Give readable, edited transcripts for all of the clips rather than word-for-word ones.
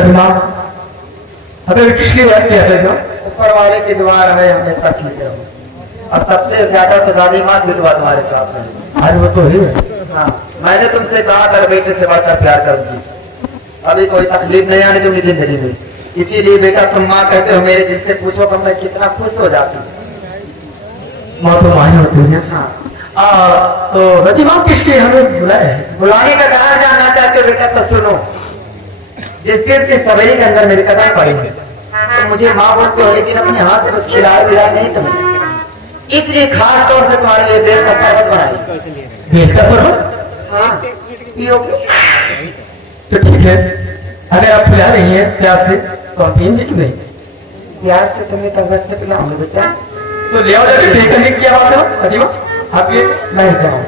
दिमाग अगर किसकी बात किया था ऊपर वाले की दुआ रहे हमेशा ठीक रहो। और सबसे ज्यादा तो दादी माँ की दुआ तुम्हारे साथ है। आज वो तो है। हाँ, मैंने तुमसे कहा कर बेटे से बढ़कर प्यार करूंगी। अभी कोई तकलीफ नहीं आने दूंगी जिंदगी में। इसीलिए बेटा तुम माँ कहते हो, मेरे दिल से पूछो कि मैं कितना खुश हो जाती हूँ। माँ तो माँ होती है। हाँ तो रजी माँ किसके हमें बुलाए? बुलाने का कहा जानना चाहते हो बेटा तो सुनो। जिस दिन से सवेरे के अंदर मेरी कथा पड़ी है तो मुझे माँ बोलते हो, लेकिन अपने हाथ से कुछ खिलाए पिलाए नहीं तुम्हें। इसलिए खास तौर से तुम्हारे लिए बेल का शरबत बनाई। बेल का शरबत? हाँ पियोगे? तो ठीक है, अगर आप खिला रही हैं प्यार से तो हम पियेंगे कि नहीं? प्यार से तुम्हें तबीयत से पिलाऊंगे बेटा। तो ले आओ जाके ठीक करने की क्या बात है अजीमा? आप ये मैं जाऊँ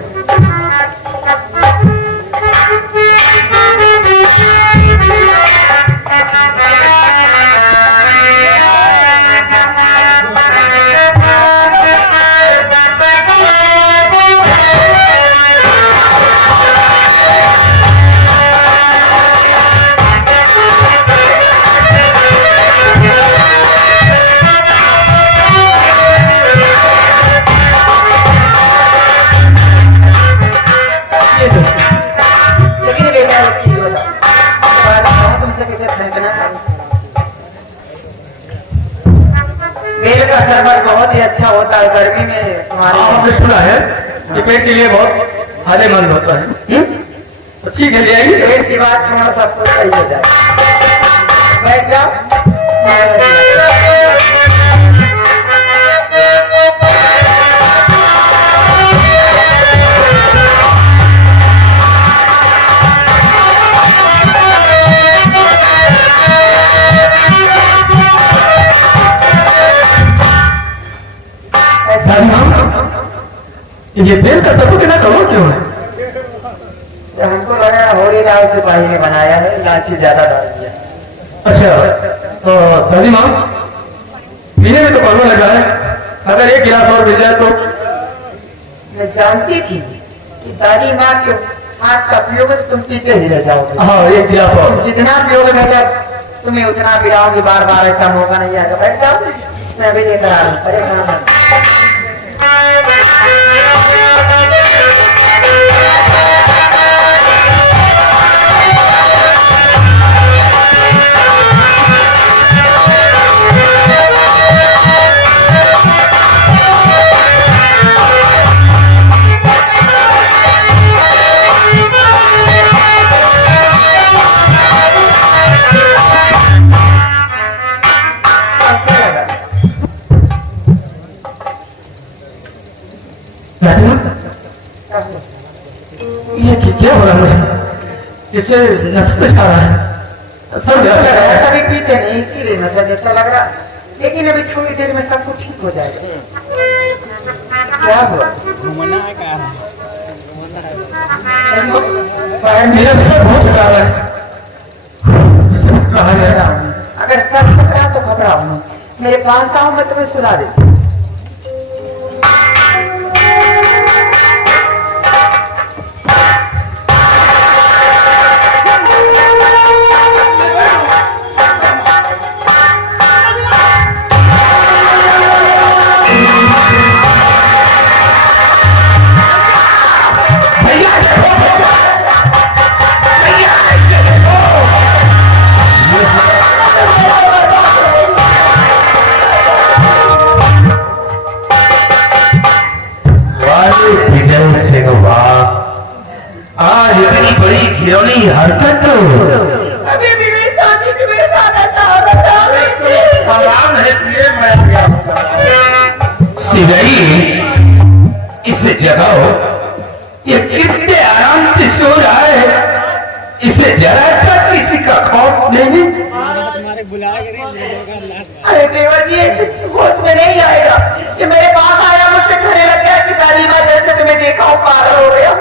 बहुत ही अच्छा होता है गर्मी में तुम्हारे। आपने सुना है कि पेट के लिए बहुत फायदेमंद होता है। तो ठीक है, ले आइए। पेट की बात छोड़ो, सब कुछ सही हो जाए। बैठ जाओ। ये बेल का सबूत ना करो क्यों है? हमको लगा होली लाल सिपाही ने बनाया है, इलायची ज्यादा डाल दिया। अच्छा, तो दादी माँ पीने में तो बढ़ने लगा है, अगर एक गिलास और मिल जाए तो। मैं जानती थी कि दादी माँ के हाथ का पियोगे तो तुम पीते ही रह जाओगे। हाँ, एक गिलास और। जितना पियोगे बेटा तुम्हें उतना पिलाऊंगी, बार बार ऐसा मौका नहीं आएगा। बैठ जाओ, मैं अभी लेकर आ रहा हूँ। परेशान मत। ये क्या हो रहा है? इसे नशा छा रहा है। सब कभी पीते नहीं, इसीलिए नशा जैसा लग रहा। लेकिन अभी थोड़ी देर में सब कुछ ठीक हो जाएगा। क्या हुआ? मेरा सर बहुत थका है। अगर सर थका तो घबराओ नहीं, मेरे पास आओ, मैं तुम्हें सुला देती हूँ। आज इतनी बड़ी घिरौनी हरकत तो अभी भी मेरी शादी की मेरे साथ ऐसा हो सिरई इसे जगाओ। ये कितने आराम से सो रहा है, इसे जरा सा किसी का खौफ नहीं। अरे देवर जी, होश में नहीं आएगा कि मेरे पास आया, मुझसे खड़े लग गया कि दादी माँ जैसे तुम्हें देखा हूँ पागल हो गया।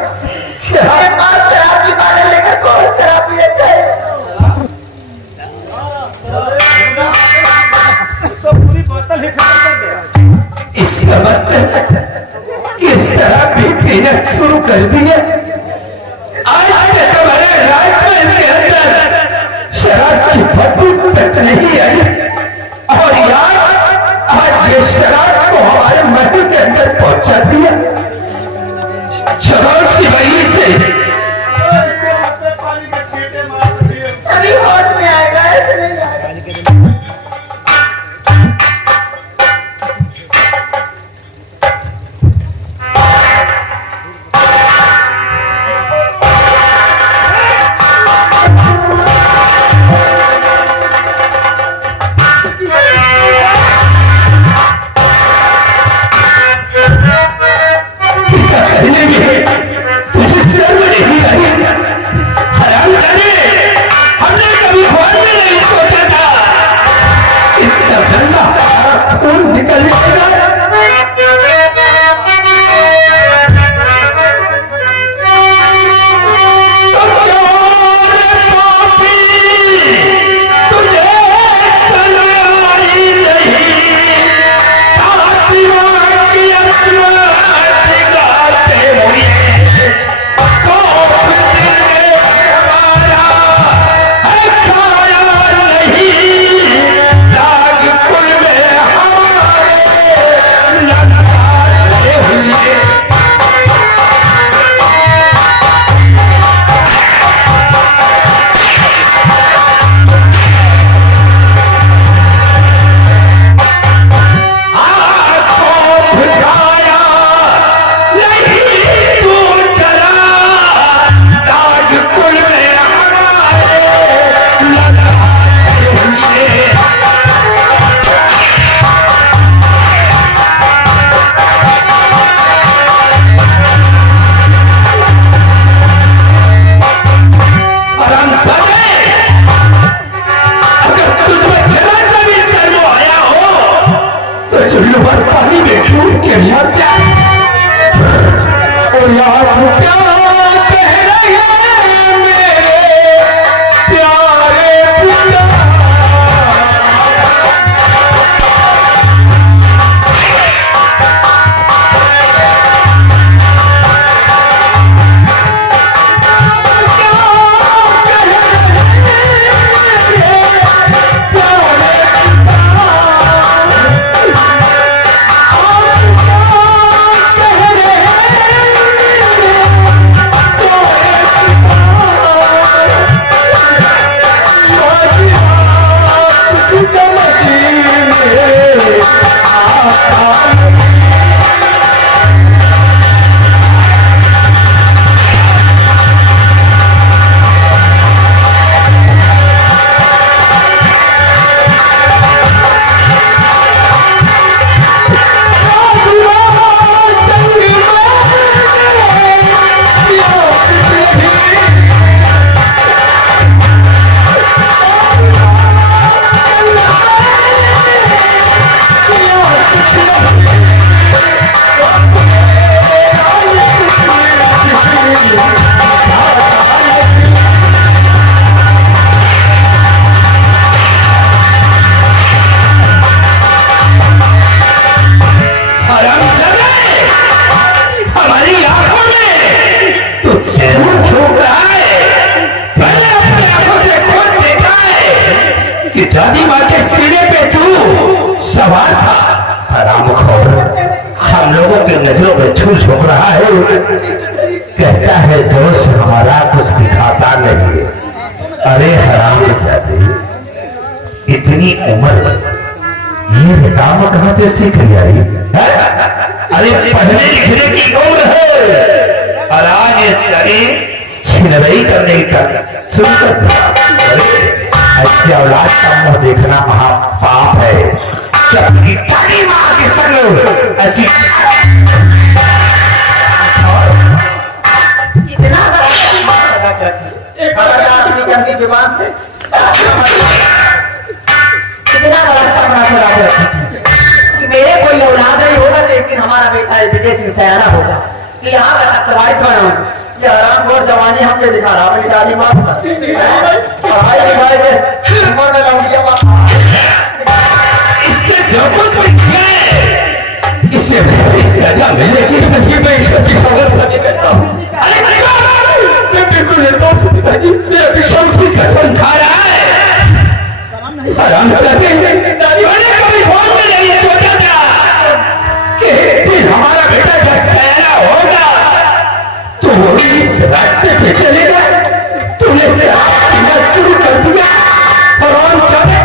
मेरे पास शराब की बाटल लेकर कौन शराब पी लेता है? तो पूरी बोतल ही खत्म कर दिया। इसका मतलब इस शराब भी पीना शुरू कर दिया। आज से तुम्हारे राजमहल के अंदर शराब की बदबू तक नहीं आई। और यार आज ये शराब को हमारे महल के अंदर पहुंचा दिया। चलो सिपाही से अभी होश में आएगा, ऐसे नहीं आएगा। तुझे शर्म नहीं आई? हरामजादे, हमने कभी ख्वाब में नहीं सोचा था इतना गंदा हमारा खून निकलेगा। तो क्यों रे पापी, तुझे कलाई नहीं, आत्मा की आत्मा दिखाते हुए पानी में डूब के मर जा। और यार क्या कह रहे हैं मेरे प्यारे पिता। दादी माँ के सीने पे तू सवार था। हरामखोर, हम लोगों की नजरों में छू झोंक रहा है। कहता है दोस्त हमारा कुछ दिखाता नहीं। अरे हरामजादे, इतनी उम्र ये काम कहां से सीख लिया? अरे पढ़ने लिखने की उम्र है और आज तेरी छिनरई करने का सुनकर ऐसी औलाद का मुंह देखना महापाप है। सबकी ताली मार के संग ऐसी इतना अपनी जुबान से कितना बड़ा बना के रखी कि मेरे कोई औलाद नहीं होगा, लेकिन हमारा बेटा विजय सिंह सयाना होगा कि यहाँ का तकवाइस बनाऊं। ये आराम और जवानी हमसे दिखा रहा मेरी दादी माँ पढ़ाई लिखाई के उम्र में लौटिया इससे जो कुछ इससे सजा मिलेगी। मैं इसकी खबर करके बैठा हूँ। मैं बिल्कुल निर्दोष हूँ पिताजी। मैं अभी शौक की कसम खा रहा है। हरामजादे, मैंने कभी ख्वाब में नहीं सोचा था कि एक दिन हमारा बेटा जब सयाना होगा तो वो इस रास्ते पे चलेगा। तूने शराब पीना शुरू कर दिया। हरामजादे,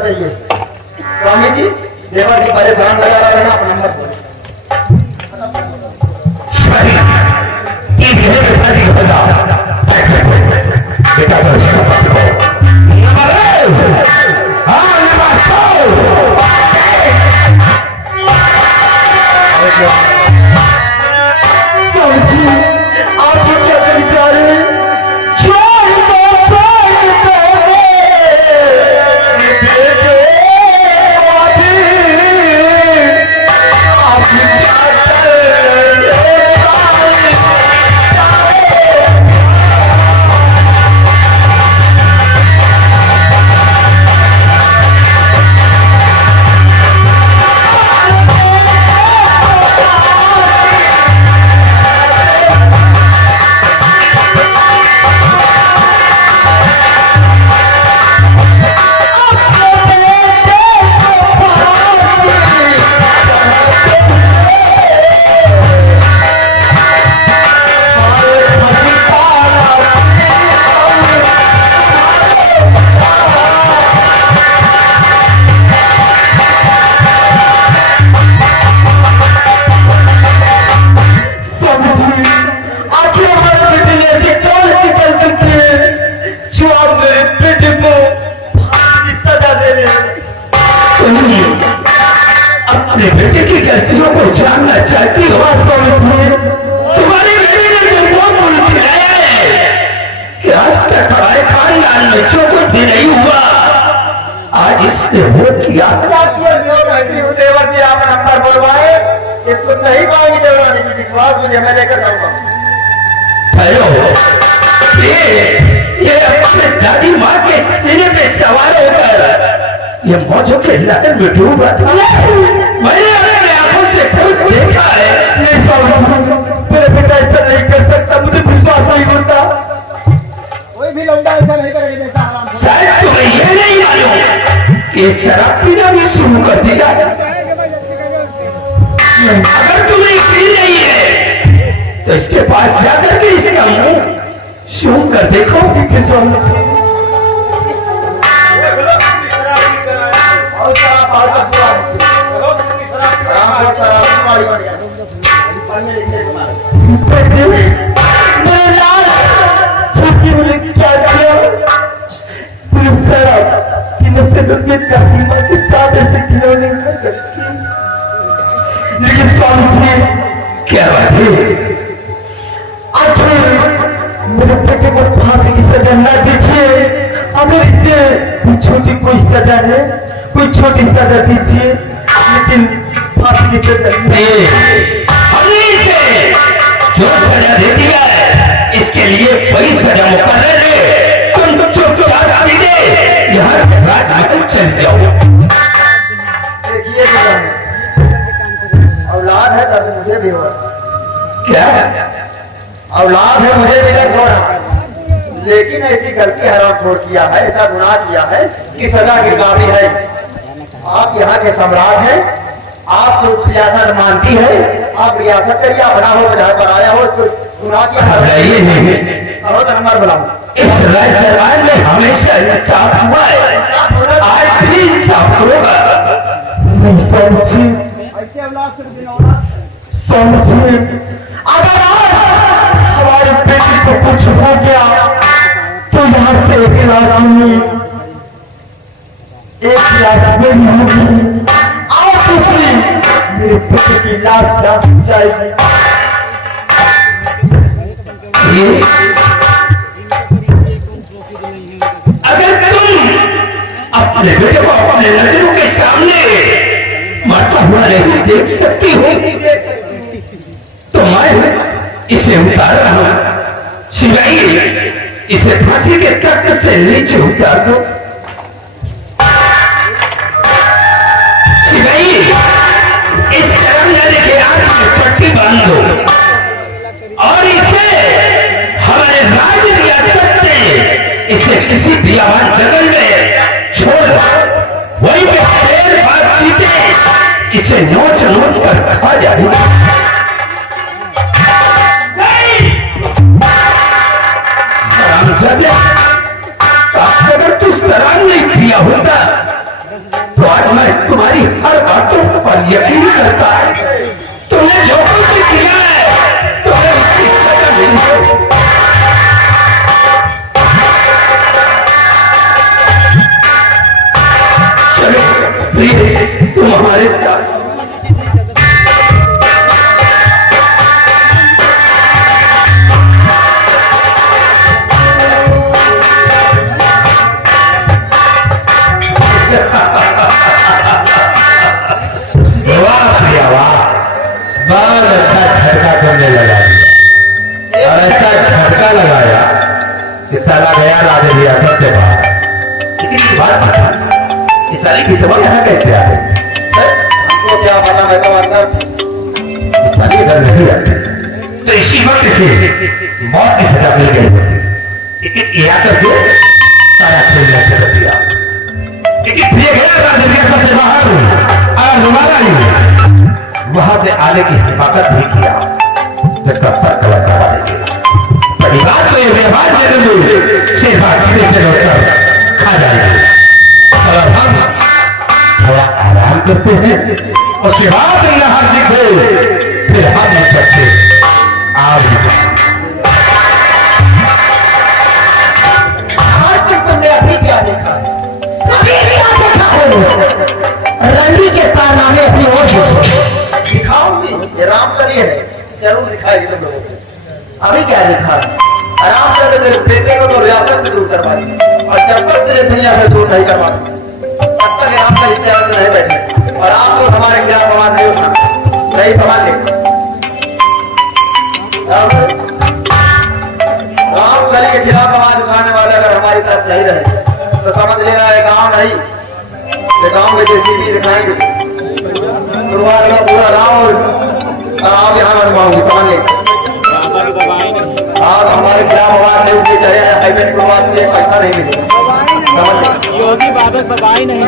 चाहिए स्वामी जी। देवर जी परेशान लगा रहा है, आप नंबर बोले। बेटा तो इसका नंबर हाँ आप क्या करना चाह रहे हैं? अपने बेटे की गलतियों को जानना चाहती हो? तुम्हारे बेटे ने जो वो मुल्क खिलाया है कि आज तक हमारे खानदान में चौकुट भी नहीं हुआ, आज इसने वो किया। देवर जी आप नंबर बोलवाए, इसको नहीं पाएंगे देवरानी जी, विश्वास मुझे, मैं लेकर जाऊंगा। ये अपने दादी माँ के सीने पे सवार होकर ये मौजों के लगन में डूबा था। मैंने अपने आंखों से खुद देखा है। मेरे बेटा ऐसा नहीं कर सकता, मुझे विश्वास नहीं होता। कोई भी लौंडा ऐसा नहीं करेगा जैसा हराम। शायद तुम्हें ये नहीं मालूम कि शराब पीना भी शुरू कर दिया। अगर तुम्हें यकीन नहीं है तो इसके पास जाकर के इसका मुंह सूंघ कर देखो। क्या किया? के साथ ऐसे खिलौने लेकिन स्वामी जी क्या बात है? आखिर मेरे बेटे को फांसी की सजा न दीजिए। अगर इसे कोई छोटी कोई सजा है, कोई छोटी सजा दीजिए, लेकिन फांसी की सजा नहीं। हमने इसे जो सजा दे दिया है इसके लिए बड़ी सजा मुकर्रर है। तुम चुपचाप सीधे यहाँ से बाहर चल जाओ। देखिए औलाद है तब मुझे भी हो रहा। क्या औलाद है मुझे भी दर्द हो रहा, लेकिन ऐसी गलती हराम खोर किया है, ऐसा गुनाह किया है कि सजा के काबिल है। आप यहाँ के सम्राट हैं, आप रियासत मानती है, आप रियासत करिए, अपना हो पर आया हो तो गुनाह किया बहुत नंबर बुलाओ। इस राज दरबार में हमेशा इंसाफ हुआ है, आज भी इंसाफ होगा। ऐसे औलाद से बिना औलाद अगर हमारे बेटी को कुछ हो गया तो यहाँ से एक लाश में होगी और दूसरी मेरे बेटे की लाश जाएगी। अपने नजरों के सामने मरता हुआ नहीं देख सकती हूँ, तो मैं इसे उतार रहा हूं। शिवाई, इसे फांसी के तख्त से नीचे उतार दो। शिवाई, इस करंगने के आंख में पट्टी बांध दो और इसे हमारे राज रियासत से इसे किसी बियाबान जंगल में छोड़ दो। वहीं पे शेर बाग चीते इसे नोच नोच कर खा जाएगा। अगर तू शराब नहीं पिया होता तो आज मैं तुम्हारी हर बातों पर यकीन करता। तुमने जो कुछ किया है तुम्हें उसकी सजा मिली। चलो प्रिय, तुम हमारे साथ। बहुत अच्छा झटका तुमने लगा दिया और ऐसा झटका लगाया कि साला गया राज रियासत से बाहर। लेकिन एक बात बता, इस साली की तुम्हारे यहाँ कैसे आ गई? हमको क्या पता, मैं तो अंदर इस साली घर नहीं आती तो इसी वक्त से मौत की सजा मिल गई होती, लेकिन ये आकर के सारा खेल नष्ट कर दिया। लेकिन फिर गया राज रियासत से बाहर और हमारा नहीं वहां से आने की हिफाजत भी किया, जिसका सर कलर करा देंगे। परिवार को ये व्यवहार दे देंगे, सेवा जीने से लौटकर खा जाएंगे। और हम थोड़ा आराम करते हैं, उसके बाद यहाँ दिखे फिर हम नहीं सकते। आज तक तुमने अभी क्या देखा? अभी क्या देखा हो? रंगी के कारनामे अपनी ओर दिखाऊंगी, ये रामकली है, जरूर दिखाएगी तुम लोगों को। अभी क्या देखा? आराम से मेरे बेटे को तो रियासत से दूर करवाई और जब तक तुझे दुनिया से दूर नहीं करवा तब तक रामकली चैन से नहीं बैठे। और आप लोग हमारे खिलाफ आवाज नहीं उठना, नहीं समझ ले। रामकली के खिलाफ आवाज उठाने वाले अगर हमारी तरफ नहीं रहे तो समझ लेना ये गाँव नहीं, ये गाँव में जेसीबी दिखाएंगे पूरा गाँव आप यहाँ बनवाऊंगी, समझ ले। आप हमारे खिलाफ आवाज नहीं उठनी चाहिए, हाईवे की आवाज से पैसा नहीं मिलेगा, समझ ले। योगी बादल दबाई नहीं।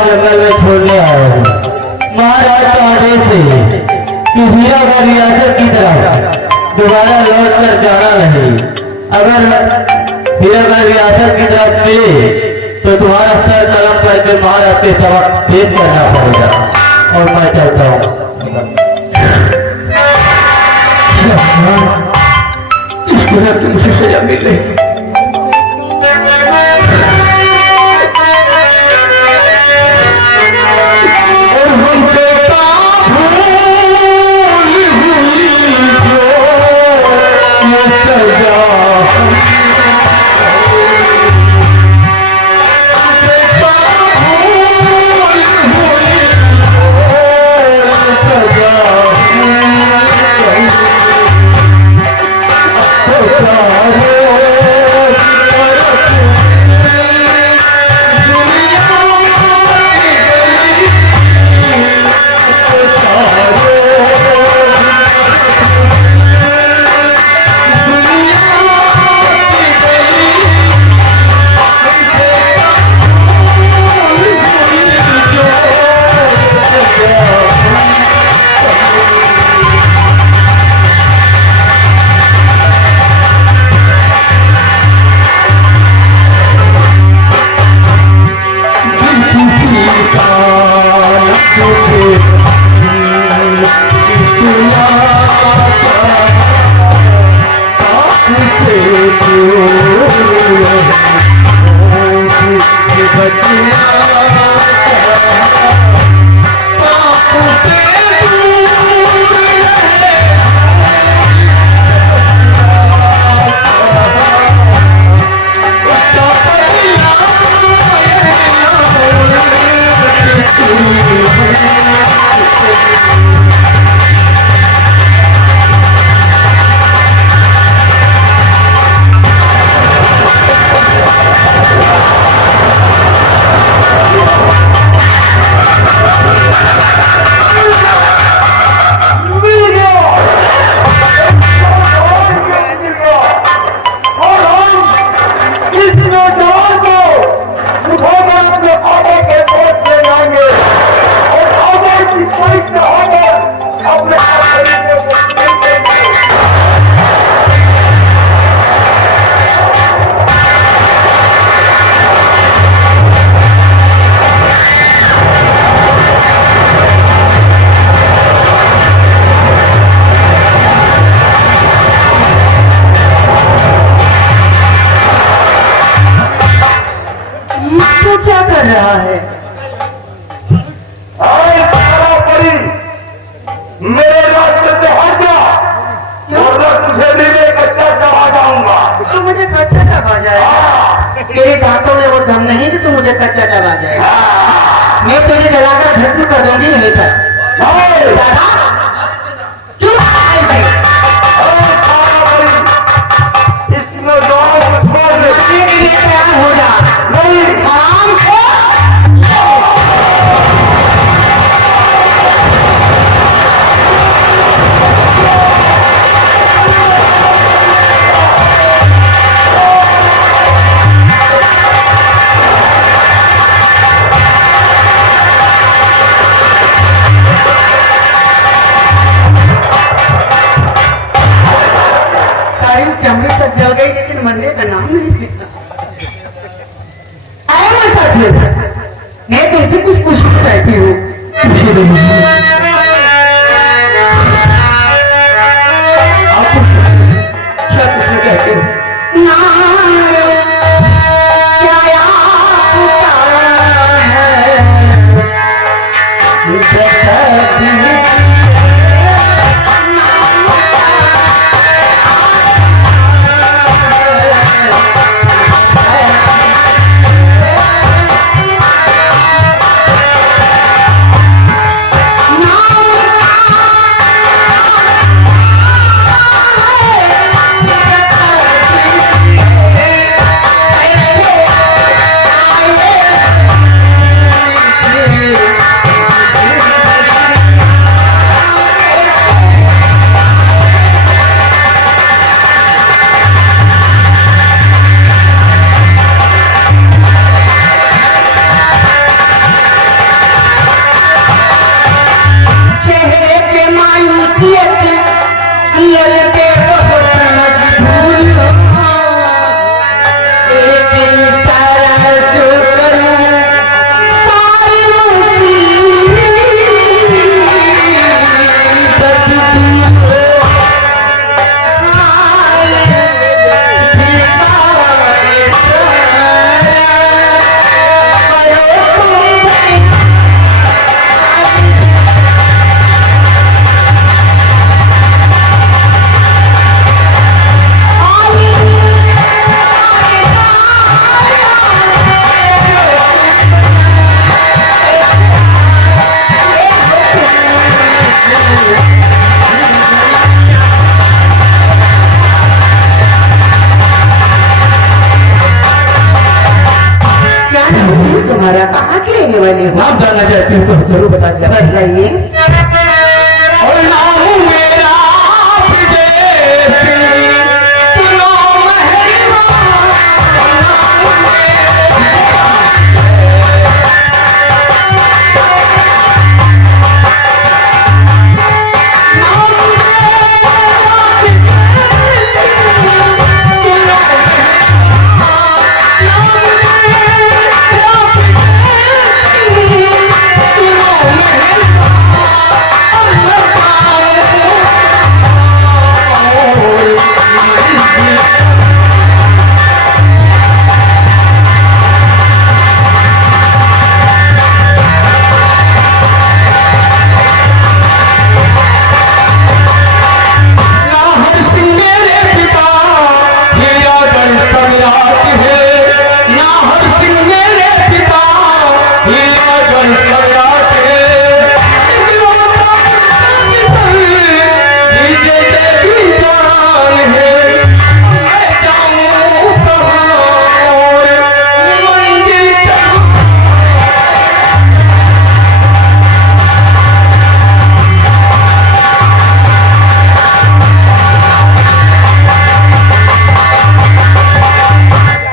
जंगल में छोड़ने आया हूँ। महाराज का आदेश है कि हीराबाद रियासत की तरफ दोबारा लौट कर जाना नहीं। अगर हीराबाद रियासत की तरफ मिले तो तुम्हारा सर कलम करके महाराज के सबक पेश करना पड़ेगा। और मैं चलता हूँ। इसको मुझे सजा मिल रही। Oh, रहा है। मेरे रास्ते से हट जा, वरना तुझे भी मैं कच्चा चबा जाऊंगा। तो मुझे कच्चा दबा जाएगा। तेरे दांतों में वो दम नहीं कि तू मुझे कच्चा दबा जाएगा। मैं तुझे जलाकर भस्म कर दूंगी यहीं पर। दादा क्यों इसमें गाँव को छोड़ दे। तैयार हो जा। आराम से चमड़ी तक जल गई लेकिन मरने का नाम नहीं लेता। आया मैं साथी, मैं तुमसे कुछ पूछना चाहती हूँ। पूछिए नहीं। आप क्या पूछना चाहते हो? तुम्हारा कहाँ के रहने वाले हो? आप जानना चाहती हूँ तो जरूर बताइए। बताइए। और नाम मेरा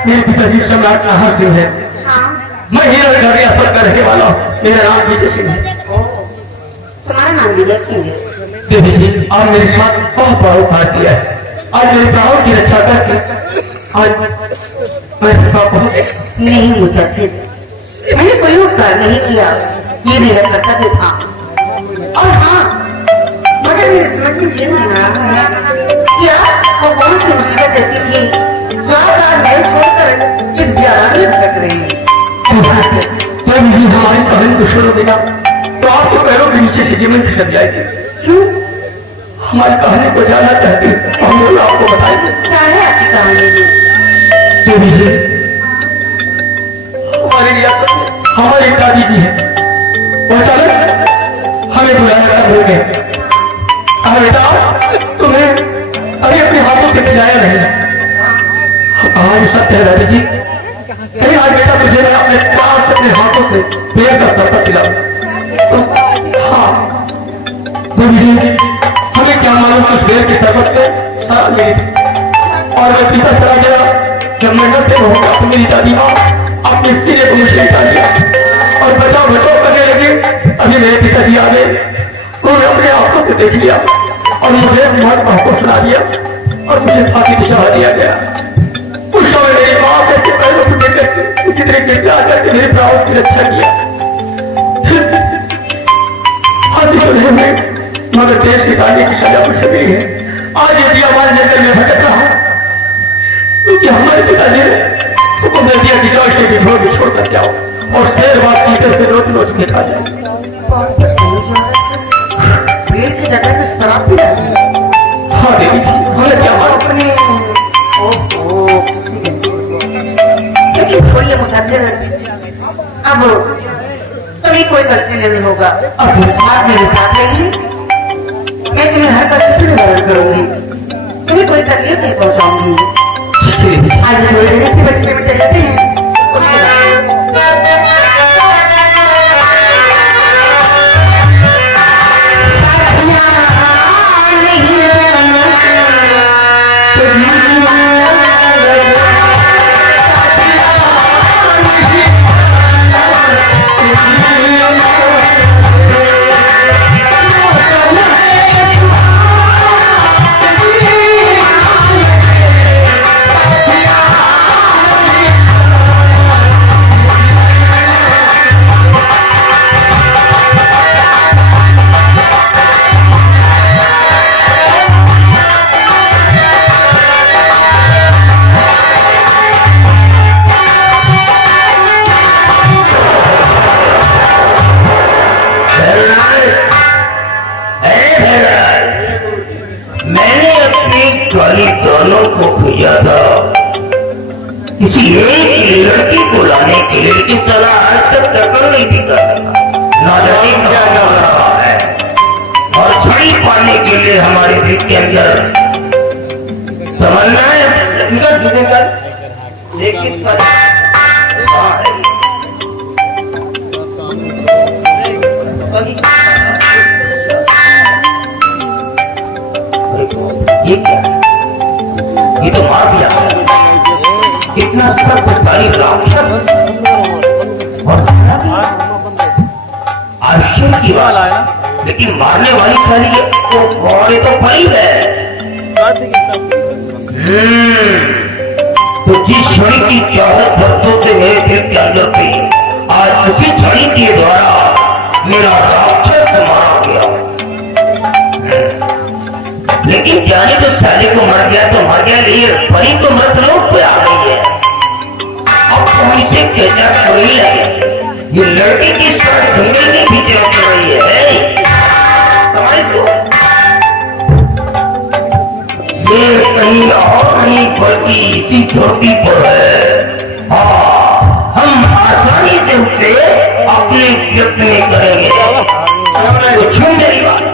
मेरे पिताजी सम्राट नाहर सिंह है। मैं हीरानगर रियासत का रहने वाला हूँ। मेरा नाम विजय सिंह है। तुम्हारा नाम विजय सिंह है? देवी जी, आज मेरे साथ बहुत बड़ा उपहार दिया है। आज मेरे प्राणों की रक्षा करके आज मैं पापा नहीं मुसफिर, मैंने कोई उपकार नहीं किया, ये मेरा कर्तव्य था। और हाँ, मगर मेरे समझ में ये नहीं आ रहा है क्या वो कौन सी मुसीबत ऐसी थी जो आज मैं छोड़कर इस ग्यारह में फंस रही है। मुझे हमारी बहन को छोड़ देगा तो आपके पैरों के नीचे से जमीन खिसक जाएगी। क्यों? हमारी कहानी को जानना चाहती तो हम लोग आपको बताएंगे। क्या है आपकी कहानी? देवी जी, हमारी दादी जी है, वो चले हमें बुलाया घर में। हाँ बेटा, तुम्हें अभी अपने हाथों से खिलाया नहीं। हाँ सत्य है दादी जी, कहीं आज बेटा तुझे मैं अपने प्यार से अपने हाथों से पेड़ का शरबत पिलाऊं। हाँ देवी जी, हमें क्या मालूम कि उस पेड़ के शरबत में शराब मिली थी और मैं पीता चला गया। जब मैं न से होगा तो मेरी दादी माँ अपने सिरे को मुझे हटा लिया और बचाओ बचाओ करने लगे। अभी मेरे पिताजी आ गए, उन्होंने अपने आंखों से देख लिया और मुझे मौत को सुना दिया और मुझे फांसी पे चढ़ा दिया गया। उस समय मेरी माँ के पैरों को देखकर इसी तरह के प्यार करके मेरे प्राणों की रक्षा किया। फांसी तो नहीं हुई मगर देश के कार्य की सजा मुझे मिली है। आज यदि हमारे जंगल में भटक रहा हूं क्योंकि हमारे पिताजी ने हुक्म दे दिया कि जाओ के ढोल भी छोड़कर जाओ और शेर बात टीके से रोज रोज में खा जाए। पेड़ की जगह पे शराब भी रही है। हाँ देवी जी, हमने क्या मारा? अपने लेकिन थोड़ी मुकद्दर अब कभी कोई गलती नहीं होगा। अब बात मेरे साथ रही, मैं तुम्हें हर कष्ट से निवारण करूंगी, तुम्हें कोई तकलीफ नहीं पहुंचाऊंगी। आज से बच्चे में चले जाते हैं। दोनों को भेजा था किसी एक लड़की को लाने के लिए, लेकिन चला आज तक टक्कर नहीं दिखा ना जाने क्या कर रहा है। और छड़ी पाने के लिए हमारे दिल के अंदर समझना है लेकिन ये क्या, ये तो मार दिया इतना शक्तिशाली राक्षस। और आश्चर्य की बात आया, लेकिन मारने वाली सारी तो घोड़े तो पड़ी है। तो जिस छड़ी की चाहत भक्तों से मेरे दिल के अंदर थी, आज उसी छड़ी के द्वारा मेरा राक्षस मारा गया। लेकिन जाने तो साले को मर गया तो मर गया, लेकिन परी तो मृतलोक पे आ गई है। अब तो इसे कहना थोड़ी लगे, ये लड़की की शर्ट जंगल में भी चल रही है। समझ लो, ये कहीं और नहीं बल्कि इसी धरती पर है। हाँ, हम आसानी से उसे अपने यत्न करेंगे। तो छू मेरी बात,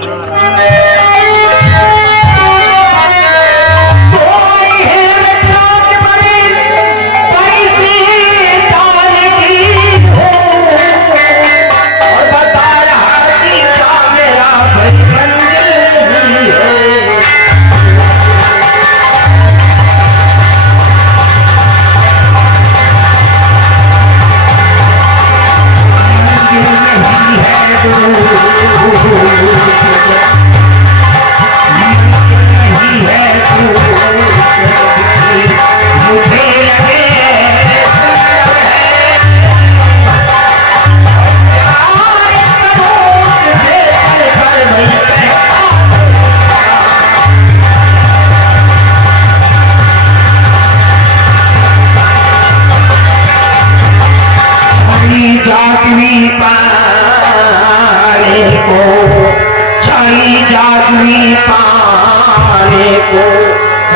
को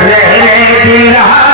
रहने दे रहा